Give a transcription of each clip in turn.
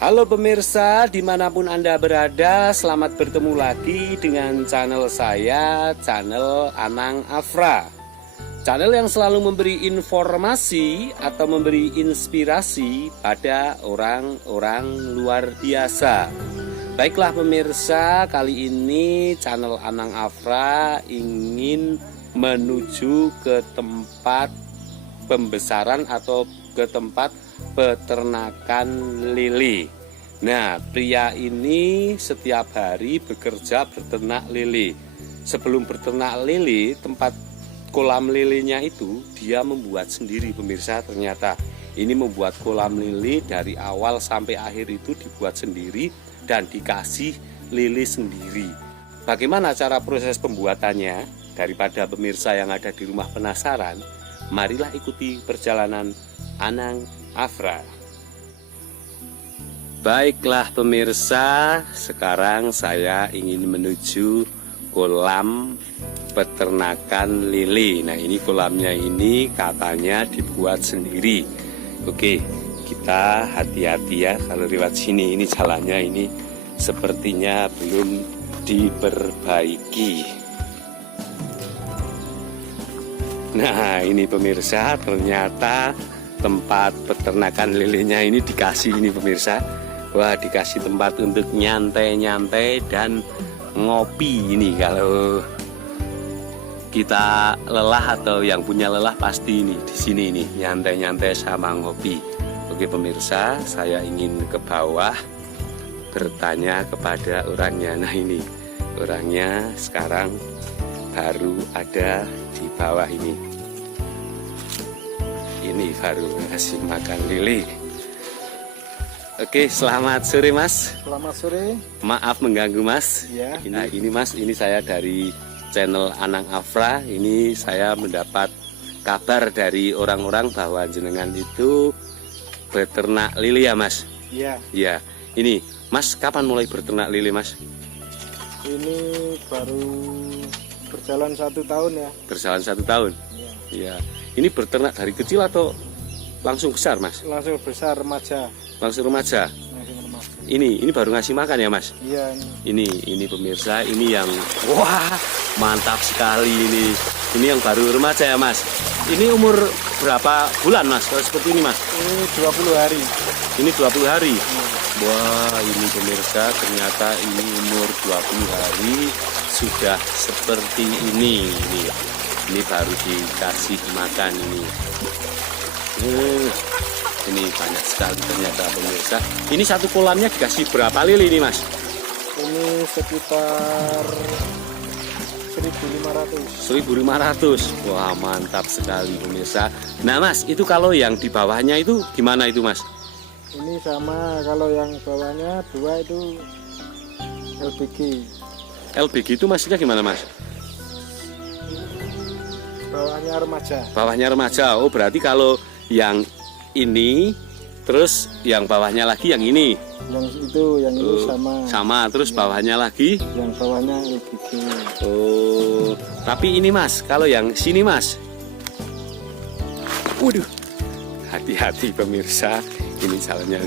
Halo pemirsa, dimanapun Anda berada, selamat bertemu lagi dengan channel saya, channel Anang Afra. Channel yang selalu memberi informasi atau memberi inspirasi pada orang-orang luar biasa. Baiklah pemirsa, kali ini channel Anang Afra ingin menuju ke tempat pembesaran atau ke tempat peternakan lele. Nah, pria ini setiap hari bekerja beternak lele. Sebelum beternak lele, tempat kolam lelenya itu dia membuat sendiri pemirsa. Ternyata ini membuat kolam lele dari awal sampai akhir itu dibuat sendiri dan dikasih lele sendiri. Bagaimana cara proses pembuatannya? Daripada pemirsa yang ada di rumah penasaran, marilah ikuti perjalanan Anang Afra. Baiklah pemirsa, sekarang saya ingin menuju kolam peternakan lele. Nah, ini kolamnya ini katanya dibuat sendiri. Oke, kita hati-hati ya kalau lewat sini. Ini jalannya ini sepertinya belum diperbaiki. Nah, ini pemirsa, ternyata tempat peternakan lelenya ini dikasih ini pemirsa. Wah, dikasih tempat untuk nyantai-nyantai dan ngopi ini. Kalau kita lelah atau yang punya lelah pasti ini di sini ini nyantai-nyantai sama ngopi. Oke pemirsa, saya ingin ke bawah bertanya kepada orangnya. Nah, ini orangnya sekarang baru ada di bawah ini. Ini baru ngasih makan lele. Oke, selamat sore Mas. Selamat sore. Maaf mengganggu Mas. Ya. Nah, ini Mas, ini saya dari channel Anang Afra. Ini saya mendapat kabar dari orang-orang bahwa jenengan itu beternak lele ya Mas. Iya. Ya. Ini Mas, kapan mulai beternak lele Mas? Ini baru berjalan 1 tahun ya. Berjalan 1 tahun. Iya. Ya. Ini beternak dari kecil atau langsung besar Mas? Langsung besar remaja. Langsung remaja. Langsung remaja. Ini baru ngasih makan ya Mas? Iya. Ini pemirsa, ini yang wah mantap sekali ini. Ini yang baru remaja ya Mas. Ini umur berapa bulan Mas? Kalau seperti ini Mas? Ini 20 hari. Ini 20 hari. Iya. Wah, ini pemirsa, ternyata ini umur 20 hari sudah seperti ini. Ini baru dikasih makan ini. Ini banyak sekali ternyata pemirsa. Ini satu kolamnya dikasih berapa lele ini Mas? Ini sekitar 1.500. 1.500. Wah, mantap sekali pemirsa. Nah Mas, itu kalau yang di bawahnya itu gimana itu Mas? Ini sama, kalau yang bawahnya 2 itu LBG. LBG itu maksudnya gimana Mas? Bawahnya remaja. Bawahnya remaja. Oh, berarti kalau yang ini terus yang bawahnya lagi yang ini. Yang itu, yang ini sama. Sama, terus bawahnya lagi. Yang bawahnya LBG. Oh, tapi ini Mas, kalau yang sini Mas. Waduh. Hati-hati pemirsa. Ini jalannya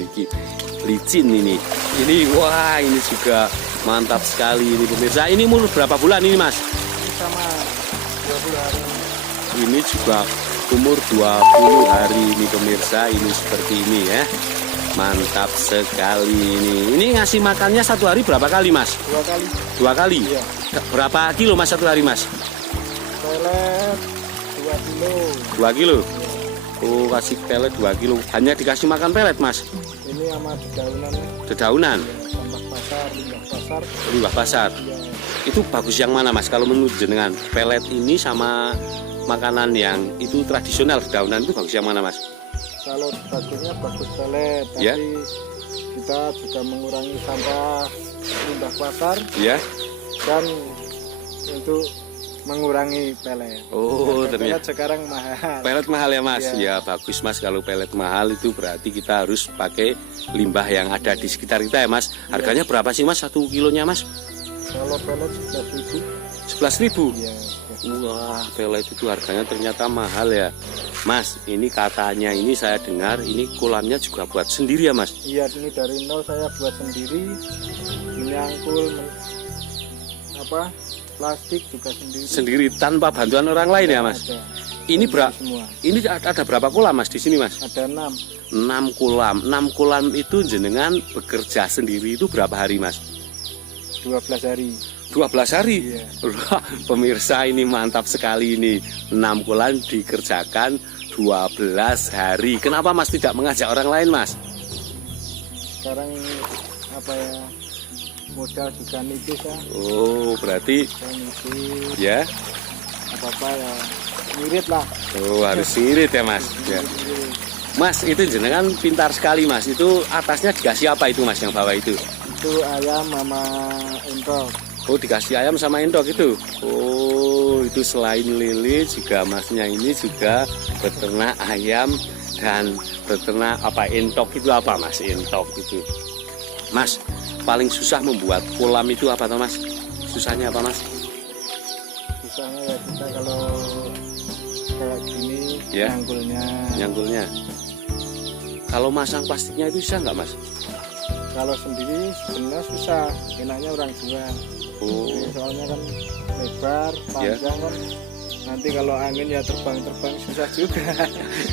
licin ini. Ini wah, ini juga mantap sekali ini pemirsa. Ini umur berapa bulan ini Mas? Ini sama 20 hari. Ini juga umur 20 hari ini pemirsa. Ini seperti ini ya. Mantap sekali ini. Ini ngasih makannya satu hari berapa kali Mas? 2 kali. 2 kali? Iya. Berapa kilo Mas satu hari Mas? Pelet 2 kilo. 2 kilo? Oh, kasih pelet 2 kilo. Hanya dikasih makan pelet Mas? Ini sama dedaunan. Dedaunan? Tambah pasar, limbah pasar. Limbah pasar? Ya, Itu bagus yang mana Mas? Kalau menurut jenengan pelet ini sama makanan yang itu tradisional dedaunan itu bagus yang mana Mas? kalau bagusnya bagus pelet, tapi Ya. kita juga mengurangi sampah limbah pasar Ya. dan untuk mengurangi pelet. Oh, Pelet ternyata sekarang mahal. pelet mahal ya Mas? Ya. Ya bagus Mas, kalau pelet mahal itu berarti kita harus pakai limbah yang ada di sekitar kita ya Mas. Harganya berapa sih Mas 1 kilonya Mas? Kalau pelet 11.000. 11.000. Ya, Wah, pelet itu harganya ternyata mahal ya. Mas, ini katanya ini saya dengar ini kolamnya juga buat sendiri ya, Mas? Iya, ini dari nol saya buat sendiri, menyangkul plastik juga sendiri. Sendiri tanpa bantuan orang lain ya, Mas? Ada. Ini Semua. ini ada berapa kolam, Mas, di sini, Mas? Ada 6. 6 kolam. 6 kolam itu jenengan bekerja sendiri itu berapa hari, Mas? 12 hari. 12 hari. Iya. Wah, pemirsa ini mantap sekali ini. 6 kolam dikerjakan 12 hari. Kenapa Mas tidak mengajak orang lain, Mas? Sekarang modal juga nipis ya. Oh, berarti Saya nipis. ya. Apa ya ngirit lah. Oh, harus ngirit ya, Mas. Ya. Ngirit. Mas, itu jenengan pintar sekali, Mas. Itu atasnya dikasih apa itu, Mas, yang bawah itu? Itu ayam sama entok. Oh, dikasih ayam sama endok itu. Oh, itu selain lele juga Masnya ini juga beternak ayam dan beternak entok itu apa, Mas? Entok itu. Mas, paling susah membuat kolam itu apa toh, Mas? Susahnya apa, Mas? Susahnya ya kita kalau kayak gini Ya. nyangkulnya. Kalau masang plastiknya itu susah nggak, Mas? Kalau sendiri sebenarnya susah, enaknya orang jual. Oh, Soalnya kan lebar, panjang kan. Nanti kalau angin ya terbang susah juga.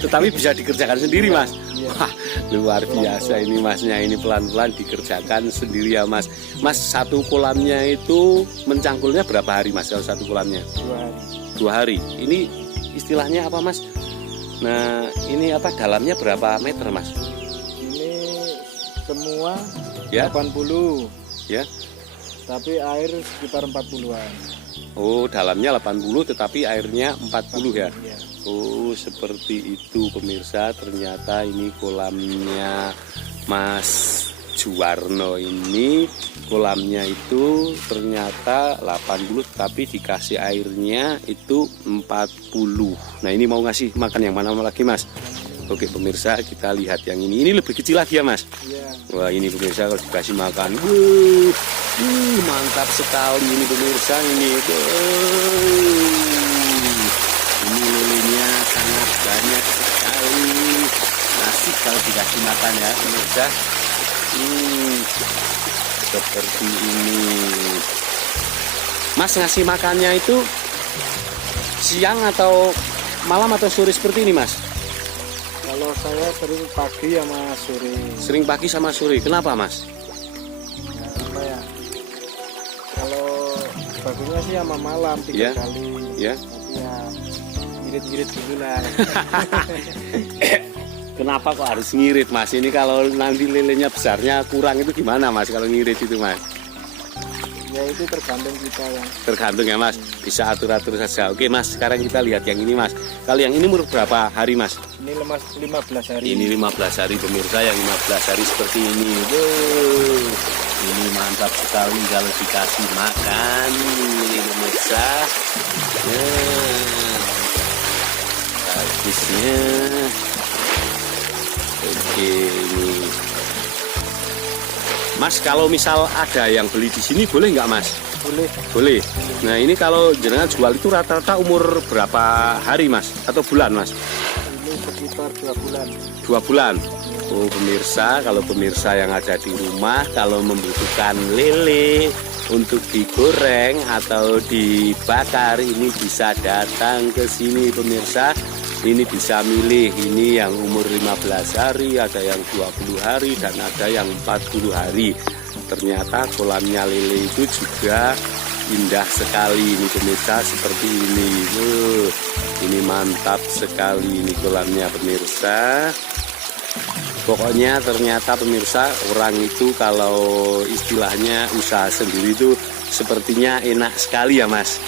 tetapi bisa dikerjakan sendiri, Mas. Iya. Wah, luar biasa ini Masnya, ini pelan-pelan dikerjakan sendiri ya, Mas. Mas, satu kolamnya itu mencangkulnya berapa hari, Mas? Kalau satu kolamnya 2 hari. 2 hari. Ini istilahnya apa, Mas? Nah, ini dalamnya berapa meter, Mas? Ini semua Ya. 80. Ya. Tapi air sekitar 40-an. Oh, dalamnya 80 tetapi airnya 40 ya. Iya. Oh, seperti itu pemirsa. Ternyata ini kolamnya Mas Juwarno ini. Kolamnya itu ternyata 80 tapi dikasih airnya itu 40. Nah, ini mau ngasih makan yang mana lagi, Mas? Oke pemirsa, kita lihat yang ini. Ini lebih kecil lagi ya, Mas? Iya. Wah, ini pemirsa kalau dikasih makan. Mantap sekali ini pemirsa ini. Ini lelenya sangat banyak sekali. Asik kalau dikasih makan ya pemirsa. Seperti ini. Mas ngasih makannya itu siang atau malam atau sore seperti ini, Mas? Kalau saya sering pagi sama sore. Sering pagi sama sore. Kenapa, Mas? Ya, kalau bagusnya sih sama malam 3 Ya. kali. Ya. Tapi ya ngirit-ngirit dulu lah. Kenapa kok harus ngirit, Mas? Ini kalau nanti lelenya besarnya kurang itu gimana, Mas? Kalau ngirit itu, Mas? Ya itu tergantung kita yang. Tergantung ya, Mas. Bisa atur-atur saja. Oke, Mas. Sekarang kita lihat yang ini, Mas. Kalau yang ini umur berapa hari, Mas? Ini 15 hari. Ini 15 hari pemirsa, yang 15 hari seperti ini. Wow. Ini mantap sekali kalau dikasih makan. Ini pemirsa. Bagusnya. Oke, ini. Mas, kalau misal ada yang beli di sini boleh nggak, Mas? Boleh. Boleh. Nah, ini kalau jenengan jual itu rata-rata umur berapa hari, Mas? Atau bulan, Mas? Ini sekitar 2 bulan. 2 bulan. Oh, pemirsa, kalau pemirsa yang ada di rumah kalau membutuhkan lele untuk digoreng atau dibakar, ini bisa datang ke sini pemirsa. Ini bisa milih, ini yang umur 15 hari, ada yang 20 hari, dan ada yang 40 hari. Ternyata kolamnya lele itu juga indah sekali ini pemirsa, seperti ini. Ini mantap sekali ini kolamnya pemirsa. Pokoknya ternyata pemirsa, orang itu kalau istilahnya usaha sendiri itu sepertinya enak sekali ya, Mas.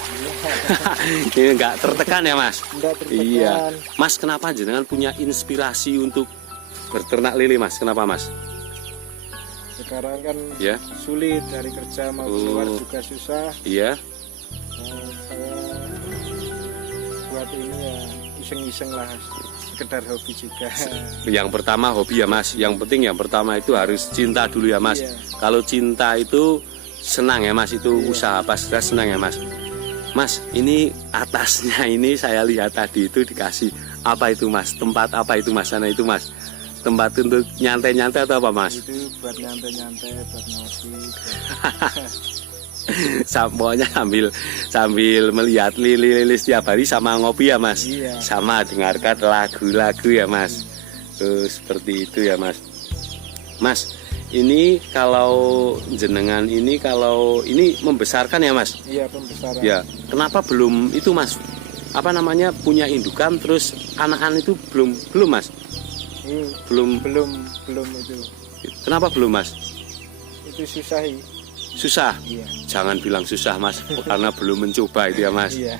Ini enggak tertekan ya, Mas? Enggak tertekan. Iya. Mas, kenapa jenengan punya inspirasi untuk berternak lele, Mas? Kenapa, Mas? Sekarang kan Ya. sulit dari kerja mau keluar juga susah. Iya. Saya buat ini ya iseng-iseng lah, sekedar hobi juga. Yang pertama hobi ya, Mas. Yang penting yang pertama itu harus cinta dulu ya, Mas. Iya. Kalau cinta itu senang ya, Mas. Itu Iya. usaha apa saja senang ya, Mas. Mas, ini atasnya ini saya lihat tadi itu dikasih apa itu Mas? Tempat apa itu Mas? Sana itu Mas? Tempat untuk nyantai-nyantai atau apa Mas? Itu buat nyantai-nyantai, buat ngopi. Pokoknya sambil melihat lili-lili setiap hari sama ngopi ya Mas? Iya. Sama dengarkan lagu-lagu ya Mas? Seperti itu ya Mas. Mas, ini kalau jenengan ini kalau ini membesarkan ya Mas? Iya, pembesaran. Ya, kenapa belum itu Mas? Apa namanya punya indukan terus anakan itu belum Mas? Belum itu. Kenapa belum Mas? Itu susah. Susah? Iya. Jangan bilang susah Mas, karena belum mencoba itu ya Mas. Iya.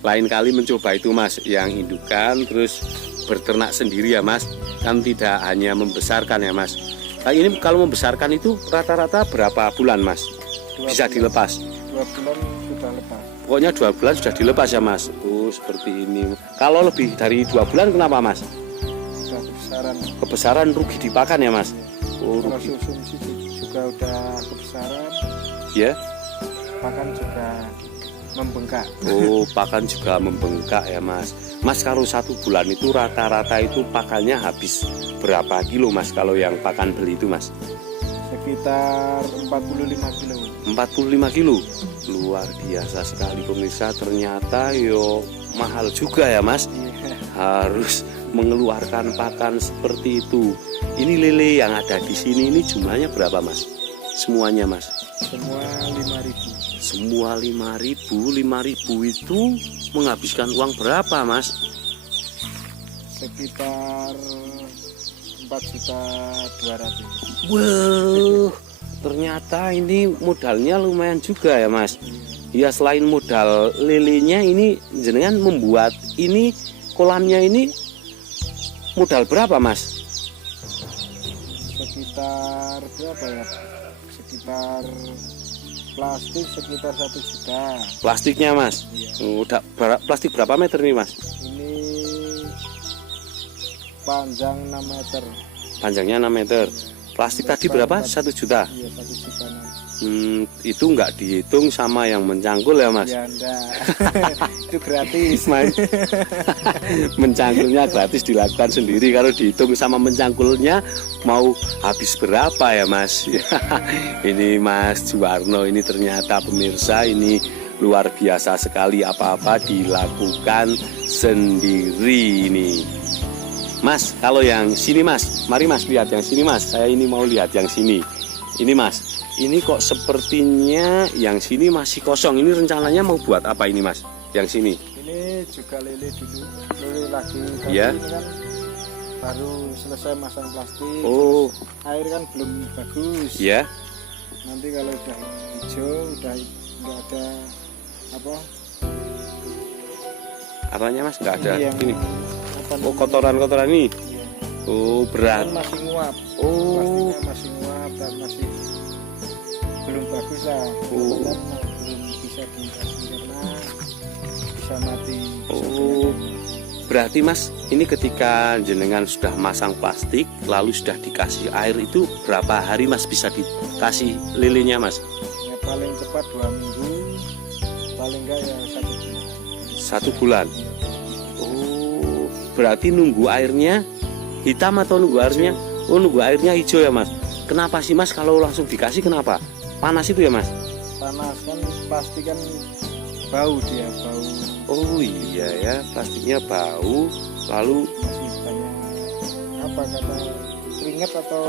Lain kali mencoba itu Mas, yang indukan terus berternak sendiri ya Mas. Kan tidak hanya membesarkan ya Mas. Nah, ini kalau membesarkan itu rata-rata berapa bulan Mas? Bisa dilepas? 2 bulan sudah lepas. Pokoknya 2 bulan sudah dilepas ya Mas. Seperti ini. Kalau lebih dari 2 bulan kenapa Mas? Sudah kebesaran. Kebesaran rugi dipakan ya Mas? Kalau Rugi. susu juga udah kebesaran. Ya. Pakan juga membengkak. Pakan juga membengkak ya Mas. Mas, kalau 1 bulan itu rata-rata itu pakannya habis berapa kilo Mas kalau yang pakan beli itu Mas? Sekitar 45 kilo. 45 kilo? Luar biasa sekali pemirsa, ternyata yo mahal juga ya Mas. Iya. Harus mengeluarkan pakan seperti itu. Ini lele yang ada di sini ini jumlahnya berapa Mas? Semuanya Mas? Semua 5.000. Semua 5.000 itu menghabiskan uang berapa Mas? Sekitar 4.200.000. Wow, ternyata ini modalnya lumayan juga ya Mas. Ya, selain modal lelenya ini jenengan membuat ini kolamnya ini modal berapa Mas? Sekitar berapa ya? Sekitar plastik sekitar 1 juta. Plastiknya Mas? Iya. Udah plastik berapa meter nih Mas? Ini panjang 6 meter. Panjangnya 6 meter. Plastik tadi berapa? 1 juta? Iya, 1 juta. Itu nggak dihitung sama yang mencangkul ya Mas? Ya enggak. Itu gratis. Mencangkulnya gratis dilakukan sendiri. Kalau dihitung sama mencangkulnya mau habis berapa ya Mas? Ini Mas Juwarno ini ternyata pemirsa ini luar biasa sekali, apa-apa dilakukan sendiri ini. Mas, kalau yang sini Mas, mari Mas lihat yang sini Mas. Saya ini mau lihat yang sini. Ini Mas, ini kok sepertinya yang sini masih kosong. Ini rencananya mau buat apa ini Mas? Yang sini? Ini juga lele dulu. Lele lagi. Iya. Ini kan baru selesai masang plastik. Oh. Air kan belum bagus. Iya. Nanti kalau udah hijau, udah nggak ada apa? Apanya Mas? Nggak ada. Ini Ini. apa Oh, kotoran-kotoran ini. Iya. Oh, berat. Kan masih nguap. Oh. Plastiknya masih nguap dan masih belum bagus lah. Oh. Belum bisa dikasih karena bisa mati. Oh. Berarti Mas, ini ketika jenengan sudah masang plastik lalu sudah dikasih air itu berapa hari Mas bisa dikasih lilenya Mas? Ya, paling cepat 2 minggu, paling enggak ya 1 bulan. 1 bulan. Oh, berarti nunggu airnya hitam atau nunggu airnya? Oh, nunggu airnya hijau ya Mas. Kenapa sih Mas kalau langsung dikasih kenapa? Panas itu ya Mas? Panas kan plastik kan bau dia, bau. Oh iya ya, plastiknya bau lalu Masih banyak apa kata keringat atau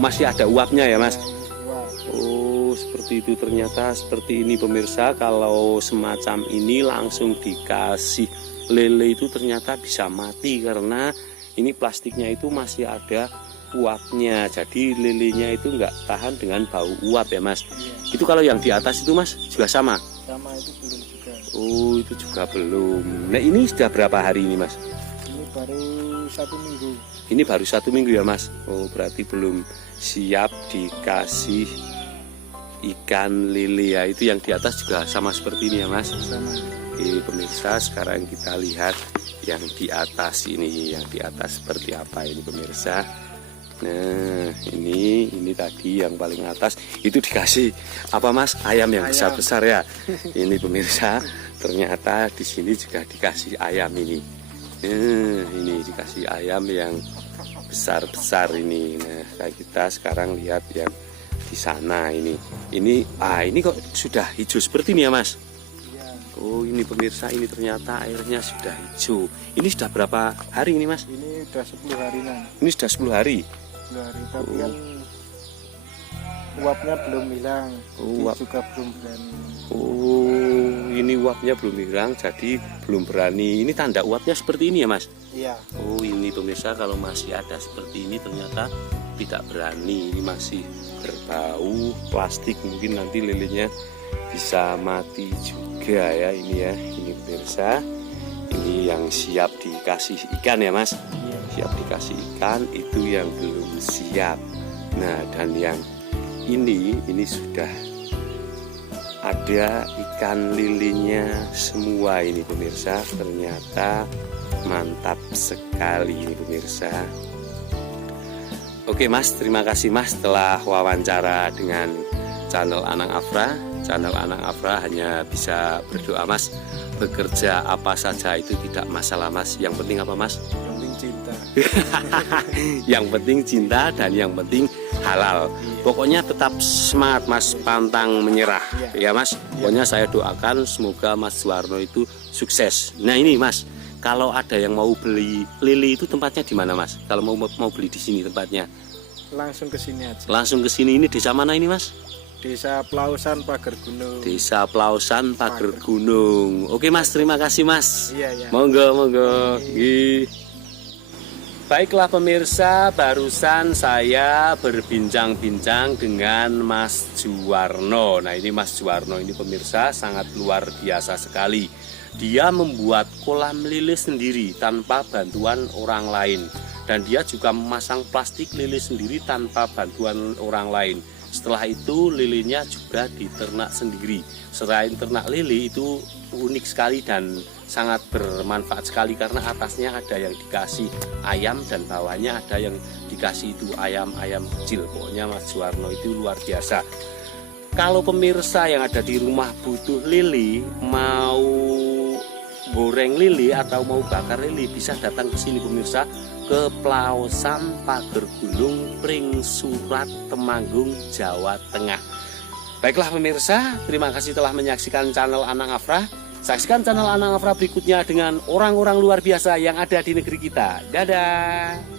masih ada uapnya ya Mas? Wah, Oh, seperti itu ternyata seperti ini pemirsa. Kalau semacam ini langsung dikasih lele itu ternyata bisa mati karena ini plastiknya itu masih ada uapnya. Jadi lelenya itu nggak tahan dengan bau uap ya Mas. iya. Itu kalau yang di atas itu Mas juga sama? Sama itu belum juga. Oh, itu juga belum. Nah, ini sudah berapa hari ini Mas? Ini baru 1 minggu. Ini baru 1 minggu ya Mas. Oh, berarti belum siap dikasih ikan lele ya. Itu yang di atas juga sama seperti ini ya Mas. Sama. Oke pemirsa, sekarang kita lihat yang di atas ini. Yang di atas seperti apa ini pemirsa. Nah, ini tadi yang paling atas itu dikasih apa Mas? Ayam yang besar-besar ya. Ini pemirsa, ternyata di sini juga dikasih ayam ini. Ini dikasih ayam yang besar-besar ini. Nah, kita sekarang lihat yang di sana ini. Ini kok sudah hijau seperti ini ya Mas? Oh, ini pemirsa, ini ternyata airnya sudah hijau. Ini sudah berapa hari ini Mas? Ini sudah 10 hari nah. Ini sudah 10 hari. 10 hari, tapi kan uapnya belum hilang, Uap juga belum berani. Oh, ini uapnya belum hilang, jadi belum berani. Ini tanda uapnya seperti ini ya Mas? Iya. Oh, ini pemirsa, kalau masih ada seperti ini ternyata tidak berani. Ini masih berbau plastik, mungkin nanti lelenya bisa mati juga ya. Ini ya, ini pemirsa. Ini yang siap dikasih ikan ya Mas? Iya. Siap dikasih ikan, itu yang belum siap. Nah, dan yang ini sudah ada ikan lilinya semua ini pemirsa. Ternyata mantap sekali ini pemirsa. Oke Mas, terima kasih Mas telah wawancara dengan channel Anang Afra. Channel Anang Afra hanya bisa berdoa Mas. Bekerja apa saja itu tidak masalah Mas. Yang penting apa Mas? Yang penting cinta. Yang penting cinta dan yang penting halal. Pokoknya tetap semangat Mas, pantang menyerah ya Mas. Pokoknya saya doakan semoga Mas Suwarno itu sukses. Nah ini Mas, kalau ada yang mau beli lili itu tempatnya di mana Mas? Kalau mau beli di sini tempatnya? Langsung ke sini aja. Langsung ke sini. Ini desa mana ini Mas? Desa Plausan Pager Gunung. Desa Plausan Pager Gunung. Oke Mas, terima kasih Mas. Iya. Monggo. Baiklah pemirsa, barusan saya berbincang-bincang dengan Mas Juwarno. Nah ini Mas Juwarno ini pemirsa sangat luar biasa sekali. Dia membuat kolam lili sendiri tanpa bantuan orang lain. Dan dia juga memasang plastik lili sendiri tanpa bantuan orang lain. Setelah itu lilinya juga diternak sendiri. Selain ternak lili itu unik sekali dan sangat bermanfaat sekali karena atasnya ada yang dikasih ayam dan bawahnya ada yang dikasih itu ayam-ayam kecil. Pokoknya Mas Juwarno itu luar biasa. Kalau pemirsa yang ada di rumah butuh lili, mau goreng lili atau mau bakar lili, bisa datang ke sini pemirsa, ke Plausan Pager Gunung, Pring Surat, Temanggung, Jawa Tengah. Baiklah pemirsa, terima kasih telah menyaksikan channel Anang Afra. Saksikan channel Anang Afra berikutnya dengan orang-orang luar biasa yang ada di negeri kita. Dadah.